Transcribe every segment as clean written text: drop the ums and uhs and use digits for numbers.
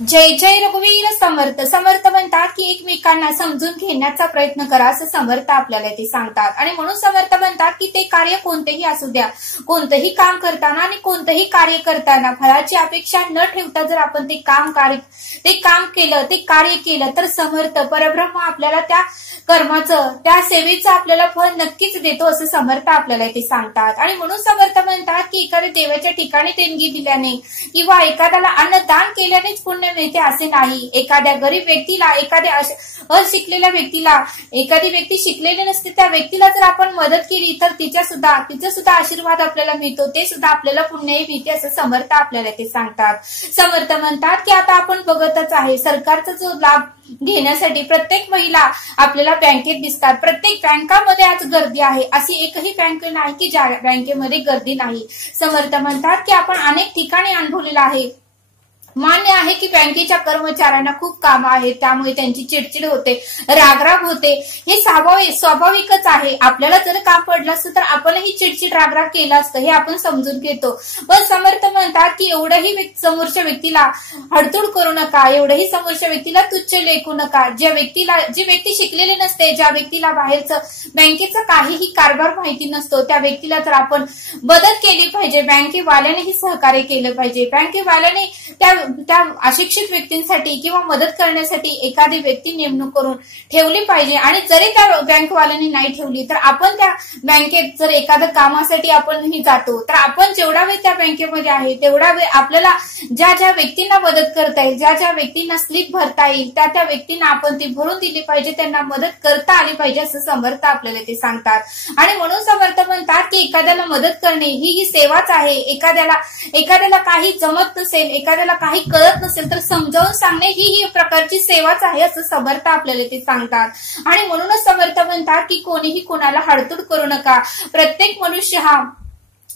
जय जय रघुवीर समर्थ. समर्थ म्हणतात की एकमेकांना समजून घेण्याचा प्रयत्न करा असं समर्थ आपल्याला ते सांगतात. आणि म्हणून समर्थ म्हणतात की ते कार्य कोणतेही असू द्या, कोणतंही काम करताना आणि कोणतंही कार्य करताना फळाची अपेक्षा न ठेवता जर आपण ते काम केलं, ते कार्य केलं तर समर्थ परब्रह्म आपल्याला त्या कर्माचं, त्या सेवेचं आपल्याला फळ नक्कीच देतो असं समर्थ आपल्याला ते सांगतात. आणि म्हणून समर्थ म्हणतात की एखाद्या देवाच्या ठिकाणी देणगी दिल्याने किंवा एखाद्याला अन्नदान केल्यानेच पुण्य मिळते असे नाही. एखाद्या गरीब व्यक्तीला, एखाद्या अशिकलेल्या व्यक्तीला, एखादी व्यक्ती शिकलेली नसते त्या व्यक्तीला जर आपण मदत केली तर तिचा सुद्धा आशीर्वाद आपल्याला मिळतो, ते सुद्धा आपल्याला पुण्यही मिळते असं समर्थ आपल्याला ते सांगतात. समर्थ म्हणतात की आता आपण बघतच आहे सरकारचा जो लाभ घेण्यासाठी प्रत्येक महिला आपल्याला बँकेत दिसतात. प्रत्येक बँकामध्ये आज गर्दी आहे. अशी एकही बँक नाही की ज्या बँकेमध्ये गर्दी नाही. समर्थ म्हणतात की आपण अनेक ठिकाणी अनुभवलेलं आहे. मान्य आहे की बँकेच्या कर्मचाऱ्यांना खूप कामं आहेत, त्यामुळे त्यांची चिडचिड होते, रागराग होते. हे स्वाभाविकच आहे. आपल्याला जर काम पडलं असतं तर आपणही चिडचिड रागराग केला असतं, हे आपण समजून घेतो. पण समर्थ म्हणतात की एवढंही समोरच्या व्यक्तीला हडतूड करू नका, एवढंही समोरच्या व्यक्तीला तुच्छ लेखू नका. जी व्यक्ती शिकलेली नसते, ज्या व्यक्तीला बाहेरचं बँकेचं काहीही कारभार माहिती नसतो, त्या व्यक्तीला तर आपण मदत केली पाहिजे. बँकेवाल्यानेही सहकार्य केलं पाहिजे. बँकेवाल्याने त्या अशिक्षित व्यक्तींसाठी किंवा मदत करण्यासाठी एखादी व्यक्ती नेमणूक करून ठेवली पाहिजे. आणि जरी त्या बँकवाल्यांनी नाही ठेवली तर आपण त्या बँकेत जर एखाद्या कामासाठी आपणही जातो तर आपण जेवढा वेळ त्या बँकेमध्ये आहे तेवढा वेळ आपल्याला ज्या व्यक्तींना मदत करता येईल, ज्या व्यक्तींना स्लिप भरता येईल त्या व्यक्तींना आपण ती भरून दिली पाहिजे, त्यांना मदत करता आली पाहिजे असं समर्थ आपल्याला ते सांगतात. आणि म्हणून समर्थ म्हणतात की एखाद्याला मदत करणे ही सेवाच आहे. एखाद्याला काही जमत नसेल, एखाद्याला काही कळत नसेल तर समजावून सांगणे ही प्रकारची सेवाच आहे असं समर्थ आपल्याला ते सांगतात. आणि म्हणूनच समर्थ म्हणतात की कोणीही कोणाला हडतूड करू नका.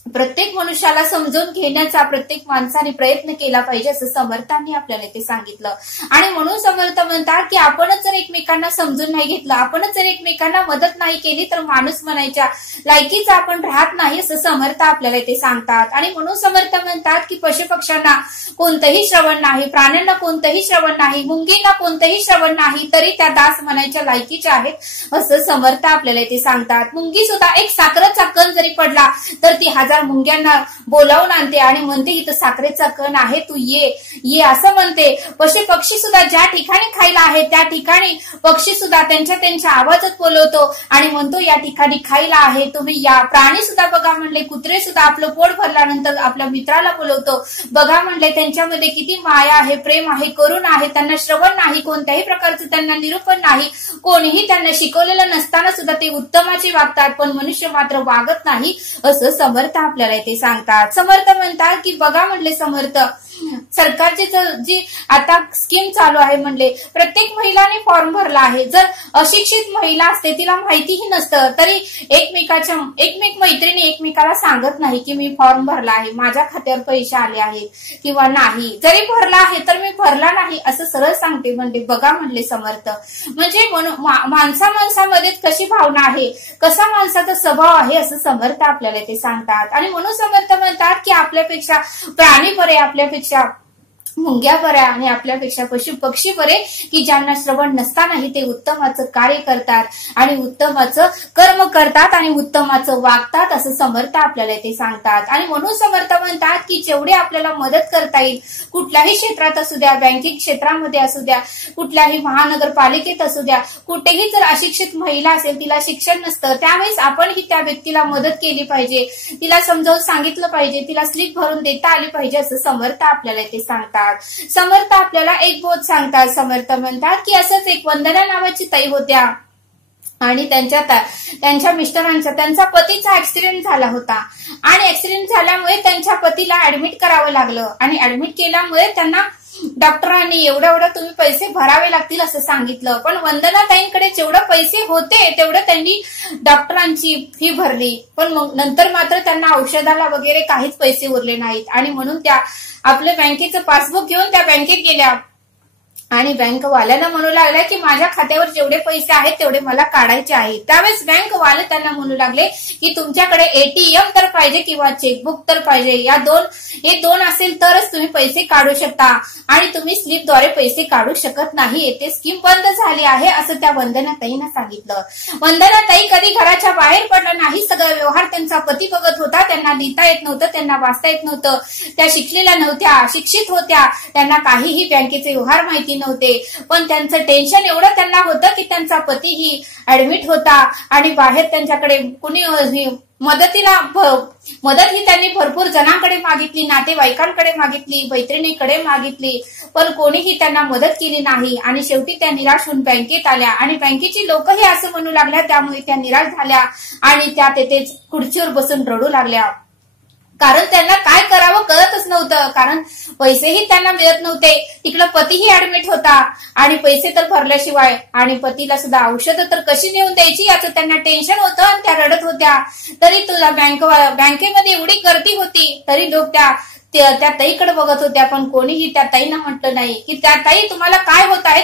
प्रत्येक मनुष्याला समजून घेण्याचा प्रत्येक माणसाने प्रयत्न केला पाहिजे असं समर्थांनी आपल्याला ते सांगितलं. आणि म्हणून समर्थ म्हणतात की आपणच जर एकमेकांना समजून नाही घेतलं, आपणच जर एकमेकांना मदत नाही केली तर माणूस म्हणायच्या लायकीचा आपण राहत नाही असं समर्थ आपल्याला ते सांगतात. आणि म्हणून समर्थ म्हणतात की पशुपक्ष्यांना कोणतंही श्रवण नाही, प्राण्यांना कोणतंही श्रवण नाही, मुंगींना कोणतंही श्रवण नाही, तरी त्या दास म्हणायच्या लायकीच्या आहेत असं समर्थ आपल्याला ते सांगतात. मुंगी सुद्धा एक साखरेचा कण जरी पडला तर ती हजार मुंग्यांना बोलावून आणते आणि म्हणते इथं साखरेचा कण आहे, तू ये असं म्हणते. पशु पक्षी सुद्धा ज्या ठिकाणी खायला आहे त्या ठिकाणी पक्षी सुद्धा त्यांच्या आवाजात बोलवतो आणि म्हणतो या ठिकाणी खायला आहे, तुम्ही या. प्राणी सुद्धा बघा म्हणले, कुत्रे सुद्धा आपलं पोट भरल्यानंतर आपल्या मित्राला बोलवतो. बघा म्हणले त्यांच्यामध्ये किती माया आहे, प्रेम आहे, करुण आहे. त्यांना श्रवण नाही, कोणत्याही प्रकारचं त्यांना निरूपण नाही, कोणीही त्यांना शिकवलेलं नसताना सुद्धा ते उत्तमाचे वागतात, पण मनुष्य मात्र वागत नाही असं समर्थ आपल्याला ते सांगतात. समर्थ म्हणतात की बघा म्हणले समर्थ सरकारची जी आता स्कीम चालू आहे म्हणले प्रत्येक महिलाने फॉर्म भरला आहे. जर अशिक्षित महिला असते, तिला माहितीही नसतं, तरी एकमेक मैत्रिणी एकमेकाला सांगत नाही की मी फॉर्म भरला आहे, माझ्या खात्यावर पैसे आले आहेत किंवा नाही. जरी भरला आहे तर मी भरला नाही असं सरळ सांगते म्हणले. बघा म्हणले समर्थ म्हणजे माणसामध्ये कशी भावना आहे, कसा माणसाचा स्वभाव आहे असं समर्थ आपल्याला ते सांगतात. आणि म्हणून समर्थ म्हणतात की आपल्यापेक्षा प्राणी बरे, आपल्यापेक्षा मुंग्या बऱ्या आणि आपल्यापेक्षा पशु पक्षी बरे की ज्यांना श्रवण नसतानाही ते उत्तमाचं कार्य करतात आणि उत्तमाचं कर्म करतात आणि उत्तमाचं वागतात असं समर्थ आपल्याला ते सांगतात. आणि म्हणून समर्थ म्हणतात की जेवढे आपल्याला मदत करता येईल, कुठल्याही क्षेत्रात असू द्या, बँकिंग क्षेत्रामध्ये असू द्या, कुठल्याही महानगरपालिकेत असू द्या, कुठेही जर अशिक्षित महिला असेल, तिला शिक्षण नसतं, त्यावेळेस आपणही त्या व्यक्तीला मदत केली पाहिजे, तिला समजावून सांगितलं पाहिजे, तिला स्लिप भरून देता आली पाहिजे असं समर्थ आपल्याला ते सांगतात. समर्थ आपल्याला एक बोध सांगतात. समर्थ म्हणतात की असंच एक वंदना नावाची ताई होत्या आणि त्यांच्या मिस्टरांचा, त्यांचा पतीचा ऍक्सिडेंट झाला होता आणि ऍक्सिडेंट झाल्यामुळे त्यांच्या पतीला ऍडमिट करावं लागलं. आणि ऍडमिट केल्यामुळे त्यांना डॉक्टरांनी एवढं तुम्ही पैसे भरावे लागतील असं सांगितलं. पण वंदनाताईंकडे जेवढे पैसे होते तेवढं त्यांनी डॉक्टरांची फी भरली, पण नंतर मात्र त्यांना औषधाला वगैरे काहीच पैसे उरले नाहीत. आणि म्हणून त्या आपल्या बँकेचं पासबुक घेऊन त्या बँकेत गेल्या आणि बँकवाल्यांना म्हणू लागल्या की माझ्या खात्यावर जेवढे पैसे आहेत तेवढे मला काढायचे आहेत। त्यावेळेस बँकवाले त्यांना म्हणू लागले की तुमच्याकडे एटीएम तर पाहिजे किंवा चेकबुक तर पाहिजे, हे दोन असेल तरच तुम्ही पैसे काढू शकता आणि तुम्ही स्लिपद्वारे पैसे काढू शकत नाही, येथे स्कीम बंद झाली आहे असं त्या वंदनाताईंना सांगितलं। वंदनाताई कधी घराच्या बाहेर पडल्या नाही, सगळा व्यवहार त्यांचा पती बघत होता। त्यांना लिहिता येत नव्हतं, त्यांना वाचता येत नव्हतं, त्या शिकलेल्या नव्हत्या, शिक्षित होत्या, त्यांना काहीही बँकेचे व्यवहार माहिती नव्हते, पण त्यांचं टेन्शन एवढं त्यांना होतं की त्यांचा पतीही ऍडमिट होता आणि बाहेर त्यांच्याकडे कुणी मदत ही त्यांनी भरपूर जणांकडे मागितली, नातेवाईकांकडे मागितली, मैत्रिणीकडे मागितली, पण कोणीही त्यांना मदत केली नाही आणि शेवटी त्या निराश होऊन बँकेत आल्या आणि बँकेची लोकही असं म्हणू लागल्या, त्यामुळे त्या निराश झाल्या आणि त्या तेथेच खुर्चीवर बसून रडू लागल्या, कारण त्यांना काय करावं कळतच नव्हतं, कारण पैसेही त्यांना मिळत नव्हते, तिकडं पतीही ऍडमिट होता आणि पैसे तर भरल्याशिवाय आणि पतीला सुद्धा औषधं तर कशी नेऊन द्यायची याचं त्यांना टेन्शन होतं आणि त्या रडत होत्या। तरी तुला बँकेमध्ये एवढी गर्दी होती तरी लोक त्या ताईकडे बघत होत्या, पण कोणीही त्या ताईंना म्हटलं नाही की त्या ताई तुम्हाला काय होत आहे,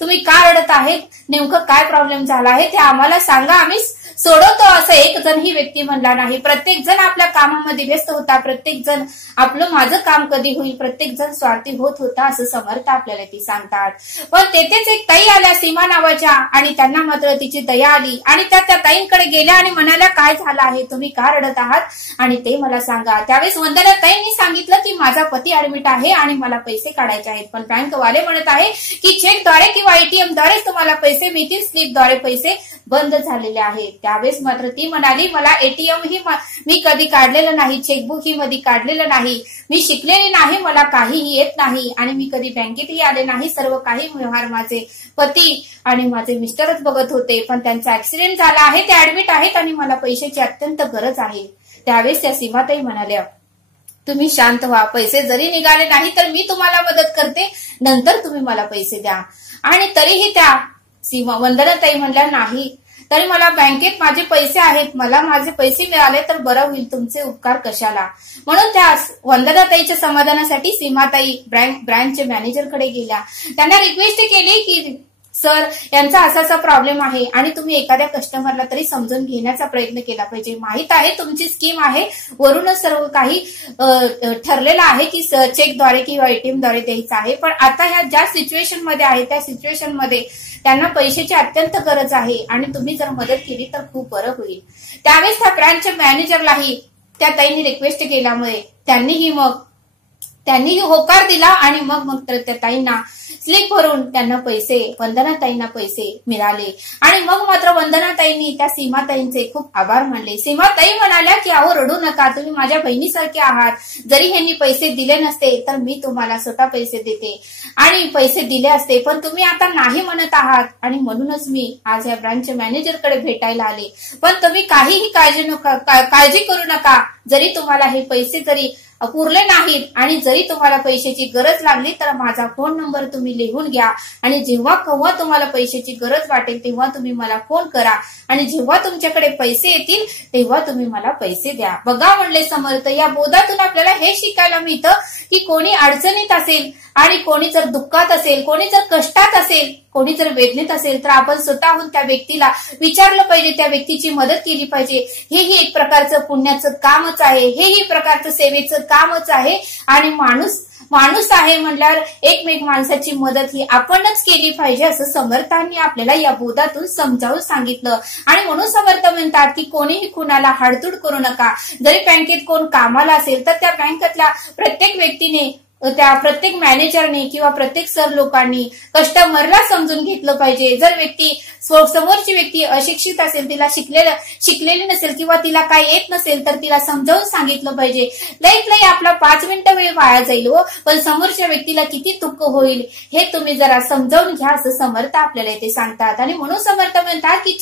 तुम्ही का रडत आहेत, नेमकं काय प्रॉब्लेम झाला आहे ते आम्हाला सांगा, आम्ही सोडवतो, असं एक जण ही व्यक्ती म्हणला नाही। प्रत्येक जण आपल्या कामामध्ये व्यस्त होता, प्रत्येक जण आपलं माझं काम कधी होईल, प्रत्येक जण स्वार्थी होत होता असं समर्थ आपल्याला ती सांगतात। पण तेथेच एक ताई आल्या सीमा नावाच्या आणि त्यांना मात्र तिची दया आली आणि त्या ताईंकडे गेल्या आणि म्हणाल्या काय झालं आहे, तुम्ही का रडत आहात आणि ते मला सांगा। त्यावेळेस वंदनाताईंनी सांगितलं की माझा पती ऍडमिट आहे आणि मला पैसे काढायचे आहेत, पण बँकवाले म्हणत आहे की चेकद्वारे किंवा एटीएमद्वारे तुम्हाला पैसे मिळतील, स्लिपद्वारे पैसे बंद झालेले आहेत। त्यावेळेस मात्र ती म्हणाली मला एटीएम ही मी कधी काढलेलं नाही, चेकबुक ही कधी काढलेलं नाही, मी शिकलेली नाही, मला काहीही येत नाही आणि मी कधी बँकेतही आले नाही, सर्व काही व्यवहार माझे पती आणि माझे मिस्टरच बघत होते, पण त्यांचा ऍक्सिडेंट झाला आहे, ते ऍडमिट आहेत आणि मला पैशाची अत्यंत गरज आहे। त्यावेळेस त्या सीमाताई म्हणाल्या तुम्ही शांत व्हा, पैसे जरी निघाले नाही तर मी तुम्हाला मदत करते, नंतर तुम्ही मला पैसे द्या। आणि तरीही त्या वंदनाताई म्हणल्या नाही, तरी मला बँकेत माझे पैसे आहेत, मला माझे पैसे मिळाले तर बरं होईल, तुमचे उपकार कशाला। म्हणून त्या वंदनाताईच्या समाधानासाठी सीमाताई ब्रँचच्या मॅनेजरकडे गेल्या, त्यांना रिक्वेस्ट केली की सर यांचा असा प्रॉब्लेम आहे आणि तुम्ही एखाद्या कस्टमरला तरी समजून घेण्याचा प्रयत्न केला पाहिजे, माहित आहे तुमची स्कीम आहे, वरूनच सर्व काही ठरलेलं आहे की चेकद्वारे किंवा एटीएमद्वारे द्यायचं आहे, पण आता ह्या ज्या सिच्युएशन मध्ये आहे त्या सिच्युएशन मध्ये त्यांना पैशाची अत्यंत गरज आहे आणि तुम्ही जर मदत केली तर खूप बरं होईल। त्यावेळेस त्या ब्रँचच्या मॅनेजरलाही त्या ताईंनी रिक्वेस्ट केल्यामुळे त्यांनीही होकार दिला आणि मग तर त्या ताईंना स्लिप भरून त्यांना पैसे, वंदनाताईंना पैसे मिळाले आणि मग मात्र वंदनाताईंनी त्या सीमाताईंचे खूप आभार मानले। सीमाताई म्हणाल्या की अहो रडू नका, तुम्ही माझ्या बहिणीसारखे आहात, जरी ह्यांनी पैसे दिले नसते तर मी तुम्हाला स्वतः पैसे देते आणि पैसे दिले असते, पण तुम्ही आता नाही म्हणत आहात आणि म्हणूनच मी आज या ब्रँचच्या मॅनेजरकडे भेटायला आले, पण तुम्ही काहीही काळजी करू नका, जरी तुम्हाला हे पैसे जरी पुरले नाहीत आणि जरी तुम्हाला पैशाची गरज लागली तर माझा फोन नंबर तुम्ही लिहून घ्या आणि जेव्हा केव्हा तुम्हाला पैशाची गरज वाटेल तेव्हा तुम्ही मला फोन करा आणि जेव्हा तुमच्याकडे पैसे येतील तेव्हा तुम्ही मला पैसे द्या। बघा म्हणले समर्थ, या बोधातून आपल्याला हे शिकायला मिळतं की कोणी अडचणीत असेल आणि कोणी जर दुःखात असेल, कोणी जर कष्टात असेल, कोणी जर वेदनेत असेल तर आपण स्वतःहून त्या व्यक्तीला विचारलं पाहिजे, त्या व्यक्तीची मदत केली पाहिजे। हेही एक प्रकारचं पुण्याचं कामच आहे, हेही प्रकारचं सेवेचं कामच आहे आणि माणूस आहे म्हटल्यावर एकमेक माणसाची मदत ही आपणच केली पाहिजे असं समर्थांनी आपल्याला या बोधातून समजावून सांगितलं। आणि म्हणून समर्थ म्हणतात की कोणीही कुणाला हाडतूड करू नका, जरी बँकेत कोण कामाला असेल तर त्या बँकेतल्या प्रत्येक व्यक्तीने, त्या प्रत्येक मॅनेजरने किंवा प्रत्येक सर लोकांनी कस्टमरला समजून घेतलं पाहिजे। जर समोरची व्यक्ती अशिक्षित असेल, तिला शिकलेली नसेल किंवा तिला काय येत नसेल तर तिला समजावून सांगितलं पाहिजे। लई आपला 5 मिनिटं वेळ वाया जाईल हो, पण समोरच्या व्यक्तीला किती दुःख होईल हे तुम्ही जरा समजावून घ्या असं समर्थ आपल्याला इथे सांगतात। आणि म्हणून समर्थ म्हणतात की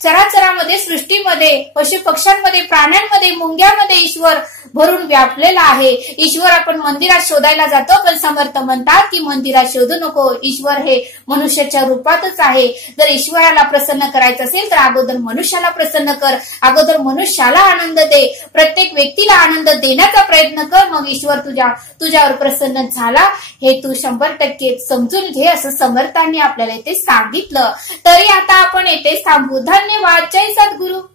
चराचरामध्ये, सृष्टीमध्ये, पशु पक्ष्यांमध्ये, प्राण्यांमध्ये, मुंग्यामध्ये ईश्वर भरून व्यापलेला आहे. ईश्वर आपण मंदिरात शोधायला जातो, पण समर्थ म्हणतात की मंदिरात शोधू नको, ईश्वर हे मनुष्याच्या रूपातच आहे. जर ईश्वराला प्रसन्न करायचं असेल तर अगोदर मनुष्याला प्रसन्न कर, अगोदर मनुष्याला आनंद दे, प्रत्येक व्यक्तीला आनंद देण्याचा प्रयत्न कर, मग ईश्वर तुझ्यावर प्रसन्न झाला हे तू 100% समजून घे, असं समर्थांनी आपल्याला इथे सांगितलं. तरी आता आपण येथे थांबू. धन्यवाद. जय सद्गुरु.